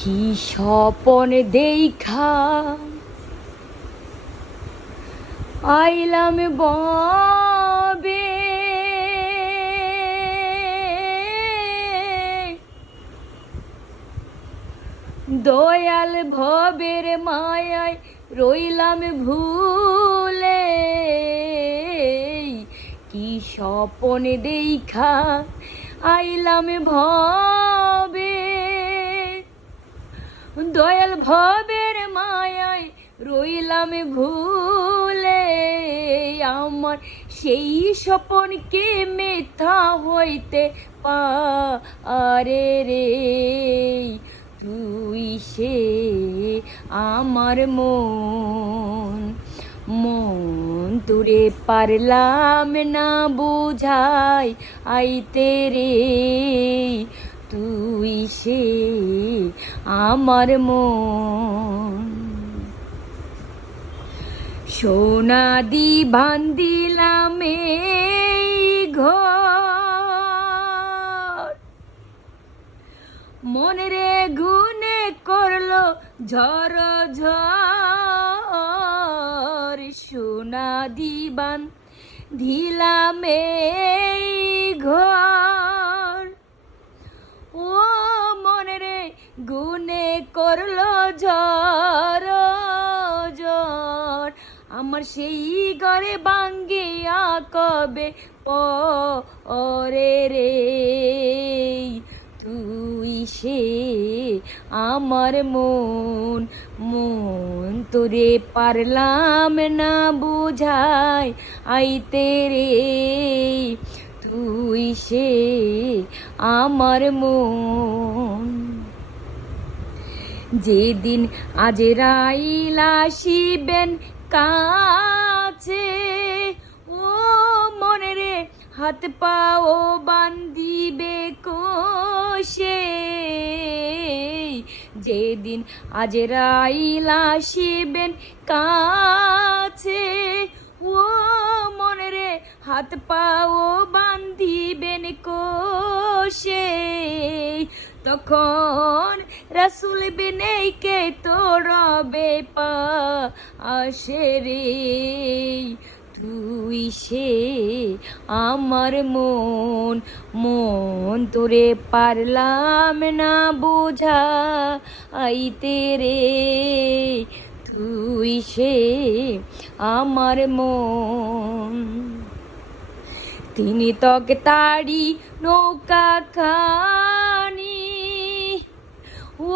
কি স্বপন দেখা আইলাম ববে, দয়াল ভবের মায়ায় রইলাম ভুলে। কি স্বপন দেখা আইলাম ভবে, দয়াল ভবের মায়ায় রইলাম ভুলে। আমার সেই স্বপনকে মিথ্যা হইতে পারে রে। তুই সে আমার মন, মন তোরে পারলাম না বুঝাই আইতে রে। তুই সে আমার মন। সোনা দি বান্দিলাম এই ঘর, মনের গুনে করলো ঝড় ঝড়। সোনা দি বান্দিলাম এই ঘর, ও মনের গুনে করলো ঝড় ঝড়। আমার সেই ঘরে ভাঙ্গিয়া কবে পরে রে। তুই সে আমার মন, মন তোরে পারলাম না বুঝাই আইতে রে। তুই সে আমার মন। যেদিন আজরাইল আসিবেন কাছে, ও মনে রে হাত পাও বান্দিবে কোষে। যেদিন আজরাইল আসিবেন কাছে, ও মনে রে হাত পাও বান্দিবেন কোষে। তখন রাসূল বিনে কে তোরবে পাশে রে। তুই সে আমার মন, মন তোরে পারলাম না বুঝা আইতে রে। তুই সে আমার মন। তিনি তক তারি নৌকা খানি, ও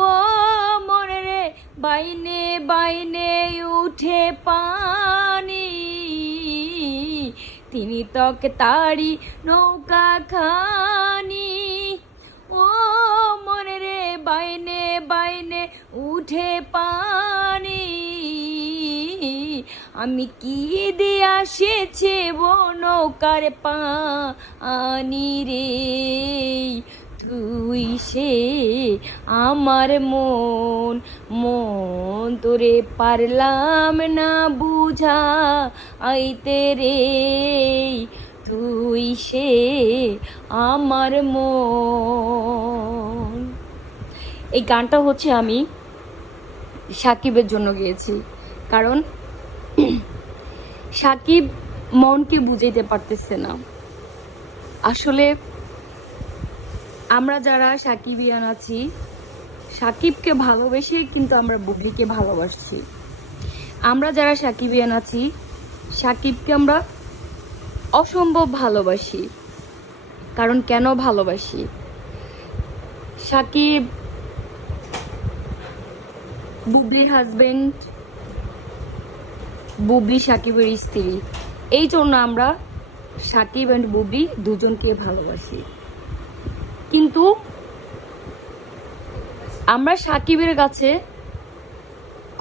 মনে রে বাইনে বাইনে উঠে পানি। তিনি তক তারি নৌকা খানি, ও মনে রে বাইনে বাইনে উঠে পানি। আমি কি দিয়া সেছে নৌকার পানি রে। তুই সে আমার মন, মন তোরে পারলাম না বুঝা আইতে রে। তুই সে আমার মন। এই গানটা হচ্ছে আমি সাকিবের জন্য গেয়েছি, কারণ সাকিব মনকে বুঝাইতে পারতেছে না। আসলে আমরা যারা সাকিবিয়ান আছি, সাকিবকে ভালোবেসে কিন্তু আমরা বুবলিকে ভালোবাসছি। আমরা যারা সাকিবিয়ান আছি, সাকিবকে আমরা অসম্ভব ভালোবাসি। কারণ কেন ভালোবাসি? সাকিব বুবলির হাজবেন্ড, বুবলি সাকিবের স্ত্রী। এই জন্য আমরা সাকিব অ্যান্ড বুবলি দুজনকে ভালোবাসি। কিন্তু আমরা সাকিবের কাছে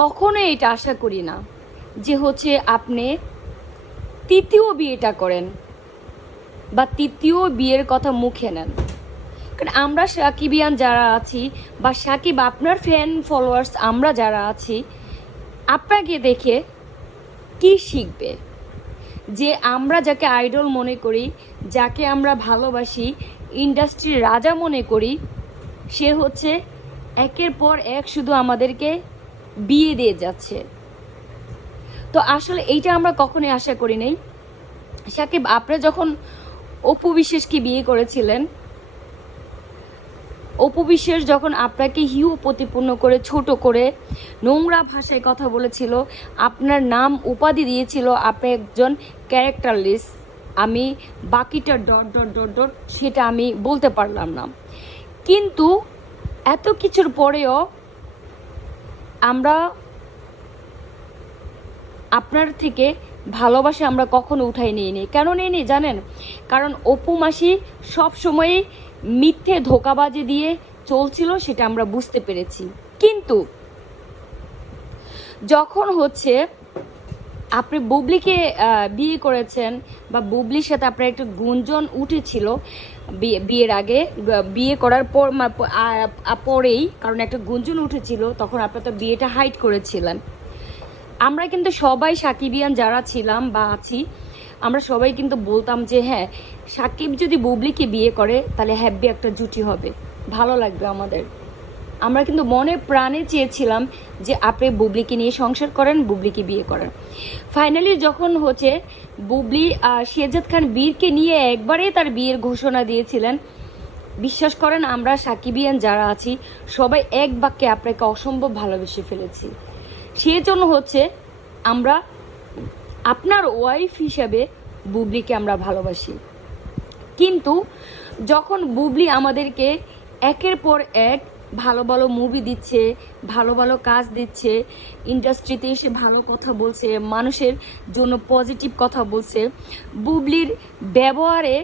কখনোই এটা আশা করি না যে হচ্ছে আপনি তৃতীয় বিয়েটা করেন বা তৃতীয় বিয়ের কথা মুখে নেন। কারণ আমরা সাকিবিয়ান যারা আছি বা সাকিব আপনার ফ্যান ফলোয়ার্স আমরা যারা আছি, আপনাকে দেখে কি শিখবে? যে আমরা যাকে আইডল মনে করি, যাকে আমরা ভালোবাসি, ইন্ডাস্ট্রির রাজা মনে করি, সে হচ্ছে একের পর এক শুধু আমাদেরকে বিয়ে দিয়ে যাচ্ছে। তো আসলে এইটা আমরা কখনোই আশা করি নাই। সাকিব, আপনি যখন অপু বিশ্বাসকে বিয়ে করেছিলেন, অপু বিশ্বাস যখন আপনাকে হিউ প্রতিপন্ন করে, ছোট করে, নোংরা ভাষায় কথা বলেছিল, আপনার নাম উপাধি দিয়েছিল আপনি একজন ক্যারেক্টারলেস, আমি বাকিটা ডট ডট ডট ডট সেটা আমি বলতে পারলাম না। কিন্তু এত কিছুর পরেও আমরা আপনার থেকে ভালোবাসা আমরা কখনো উঠাই নিইনি। কেন নিইনি জানেন? কারণ অপু মাসি সবসময়ই মিথ্যে ধোঁকাবাজি দিয়ে চলছিল, সেটা আমরা বুঝতে পেরেছি। কিন্তু যখন হচ্ছে আপনি বুবলিকে বিয়ে করেছেন, বা বুবলির সাথে আপনার একটা গুঞ্জন উঠেছিল বিয়ের আগে, বিয়ে করার পর পরেই, কারণ একটা গুঞ্জন উঠেছিল, তখন আপনার তো বিয়েটা হাইড করেছিলেন। আমরা কিন্তু সবাই সাকিবিয়ান যারা ছিলাম বা আছি, আমরা সবাই কিন্তু বলতাম যে হ্যাঁ, সাকিব যদি বুবলিকে বিয়ে করে তাহলে হ্যাপি একটা জুটি হবে, ভালো লাগবে আমাদের। আমরা কিন্তু মনে প্রাণে চেয়েছিলাম যে আপনি বুবলিকে নিয়ে সংসার করেন, বুবলিকে বিয়ে করেন। ফাইনালি যখন হচ্ছে বুবলি শেহজাদ খান বীরকে নিয়ে একবারে তার বিয়ের ঘোষণা দিয়েছিলেন, বিশ্বাস করেন আমরা সাকিবিয়ান যারা আছি সবাই এক বাক্যে আপনাকে অসম্ভব ভালোবেসে ফেলেছি। সেজন্য হচ্ছে আমরা আপনার ওয়াইফ হিসাবে বুবলিকে আমরা ভালোবাসি। কিন্তু যখন বুবলি আমাদেরকে একের পর এক ভালো ভালো মুভি দিচ্ছে, ভালো ভালো কাজ দিচ্ছে, ইন্ডাস্ট্রিতে এসে ভালো কথা বলছে, মানুষের জন্য পজিটিভ কথা বলছে, বুবলির ব্যবহারে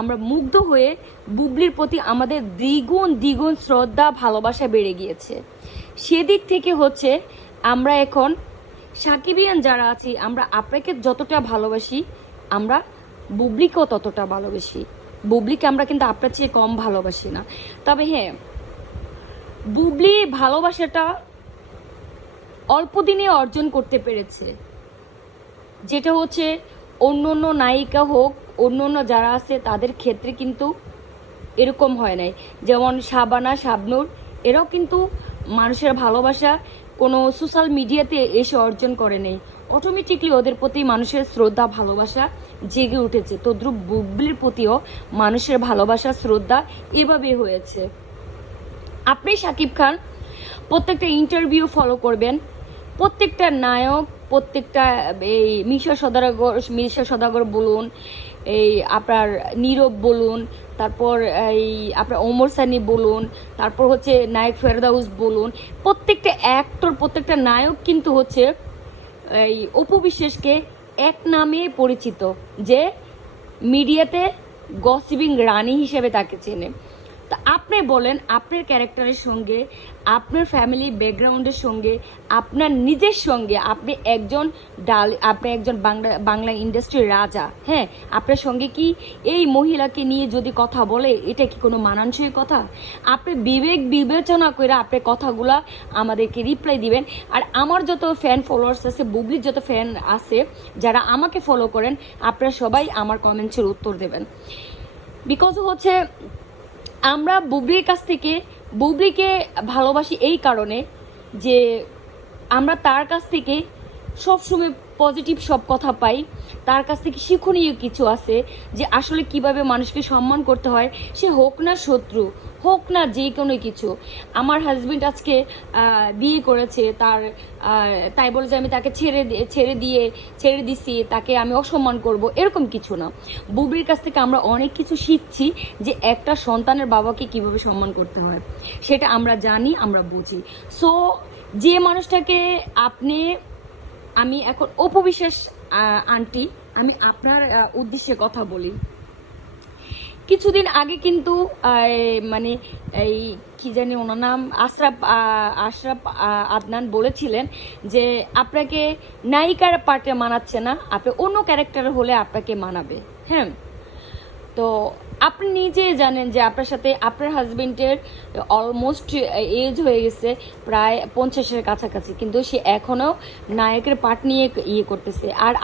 আমরা মুগ্ধ হয়ে বুবলির প্রতি আমাদের দ্বিগুণ দ্বিগুণ শ্রদ্ধা ভালোবাসা বেড়ে গিয়েছে। সেদিক থেকে হচ্ছে আমরা এখন সাকিবিয়ান যারা আছি, আমরা আপনাকে যতটা ভালোবাসি আমরা বুবলিকেও ততটা ভালোবাসি। বুবলিকে আমরা কিন্তু আপনার চেয়ে কম ভালোবাসি না। তবে হ্যাঁ, বুবলি ভালোবাসাটা অল্প দিনে অর্জন করতে পেরেছে, যেটা হচ্ছে অন্য অন্য নায়িকা হোক, অন্য অন্য যারা আছে তাদের ক্ষেত্রে কিন্তু এরকম হয় নাই। যেমন শাবানা, শাবনূর, এরাও কিন্তু মানুষের ভালোবাসা কোনো সোশ্যাল মিডিয়াতে এসে অর্জন করে নেই, অটোমেটিকলি ওদের প্রতি মানুষের শ্রদ্ধা ভালোবাসা জেগে উঠেছে। তদ্রুপ বুবলির প্রতিও মানুষের ভালোবাসা শ্রদ্ধা এভাবে হয়েছে। আপনি শাকিব খান প্রত্যেকটা ইন্টারভিউ ফলো করবেন, প্রত্যেকটা নায়ক, প্রত্যেকটা এই মিশা সদাগর বলুন, এই আপনার নীরব বলুন, তারপর এই আপনার ওমর সানি বলুন, তারপর হচ্ছে নায়ক ফেরদাউস বলুন, প্রত্যেকটা অ্যাক্টর, প্রত্যেকটা নায়ক কিন্তু হচ্ছে এই অপু বিশ্বাসকে এক নামে পরিচিত, যে মিডিয়াতে গসিপিং রানী হিসেবে তাকে চেনে। তা আপনি বলেন, আপনার ক্যারেক্টারের সঙ্গে, আপনার ফ্যামিলি ব্যাকগ্রাউন্ডের সঙ্গে, আপনার নিজের সঙ্গে, আপনি একজন বাংলা ইন্ডাস্ট্রির রাজা, হ্যাঁ, আপনার সঙ্গে কি এই মহিলাকে নিয়ে যদি কথা বলে, এটা কি কোনো মানানসই কথা? আপনি বিবেক বিবেচনা করে আপনি কথাগুলা আমাদেরকে রিপ্লাই দিবেন। আর আমার যত ফ্যান ফলোয়ার্স আছে, বুবলির যত ফ্যান আছে যারা আমাকে ফলো করেন, আপনারা সবাই আমার কমেন্টসের উত্তর দেবেন। বিকজ হচ্ছে আমরা বুবলির কাছ থেকে বুবলিকে ভালোবাসি এই কারণে যে আমরা তার কাছ থেকে সবসময় পজিটিভ সব কথা পাই, তার কাছ থেকে শিক্ষণীয় কিছু আছে, যে আসলে কিভাবে মানুষকে সম্মান করতে হয়, সে হোক না শত্রু, হোক না যে কোনো কিছু। আমার হাজবেন্ড আজকে বিয়ে করেছে, তাই বলে যে আমি তাকে ছেড়ে দিছি, তাকে আমি অসম্মান করব, এরকম কিছু না। বুবলির কাছ থেকে আমরা অনেক কিছু শিখছি, যে একটা সন্তানের বাবাকে কিভাবে সম্মান করতে হয় সেটা আমরা জানি, আমরা বুঝি। সো যে মানুষটাকে আমি এখন অপু বিশ্বাস আন্টি, আমি আপনার উদ্দেশ্যে কথা বলি। কিছুদিন আগে কিন্তু মানে এই কি জানি ওনার নাম, আশরাফ আদনান বলেছিলেন যে আপনাকে নায়িকার পার্টে মানাচ্ছে না, আপনি অন্য ক্যারেক্টার হলে আপনাকে মানাবে। হ্যাঁ, তো আপনি নিজে জানেন যে আপনার সাথে আপনার হাজবেন্ডের অলমোস্ট এজ হয়ে গেছে, প্রায় 50-এর কাছাকাছি, কিন্তু সে এখনও নায়কের পার্ট নিয়ে করতেছে। আর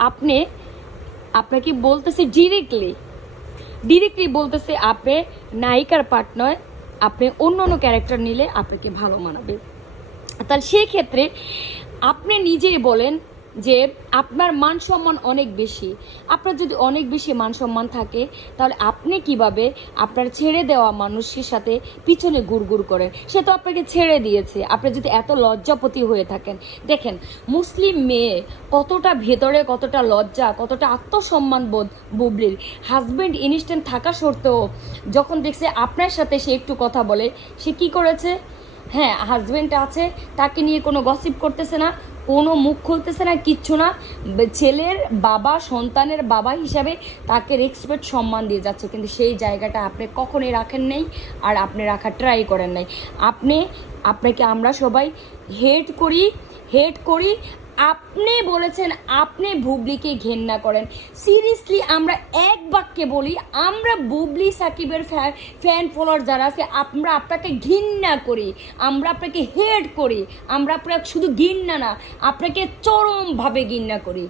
আপনাকে বলতেছে ডিরেক্টলি বলতেছে আপনি নায়িকার পার্ট নয়, আপনি অন্য অন্য ক্যারেক্টার নিলে আপনাকে ভালো মানাবে। তাহলে সেই ক্ষেত্রে আপনি নিজেই বলেন যে আপনার মান সম্মান অনেক বেশি। আপনার যদি অনেক বেশি মান সম্মান থাকে, তাহলে আপনি কিভাবে আপনার ছেড়ে দেওয়া মানুষের সাথে পিছনে গুড়গুড় করেন? সে তো আপনাকে ছেড়ে দিয়েছে। আপনি যদি এত লজ্জাপতি হয়ে থাকেন, দেখেন মুসলিম মেয়ে কতটা ভেতরে, কতটা লজ্জা, কতটা আত্মসম্মান বোধ বুবলির। হাজব্যান্ড ইনস্ট্যান্ট থাকা সত্ত্বেও যখন দেখছে আপনার সাথে সে একটু কথা বলে, সে কি করেছে? হ্যাঁ, হাজব্যান্ড আছে, তাকে নিয়ে কোনো গসিপ করতেছে না, কোনো মুখ খুলতেছে না, কিচ্ছু না। ছেলের বাবা, সন্তানের বাবা হিসাবে তাকে রেসপেক্ট, সম্মান দিয়ে যাচ্ছে। কিন্তু সেই জায়গাটা আপনি কখনোই রাখেন নাই, আর আপনি রাখার ট্রাই করেন নাই। আপনাকে আমরা সবাই হেট করি। আপনি বলেছেন আপনি বুবলিকে ঘেন্না করেন। সিরিয়াসলি আমরা এক বাক্যে বলি, আমরা বুবলি সাকিবের ফ্যান ফলোয়ার যারা আছে, আমরা আপনাকে ঘৃণা করি, আমরা আপনাকে হেট করি, আমরা আপনাকে শুধু ঘৃণা না, আপনাকে চরমভাবে ঘৃণা করি।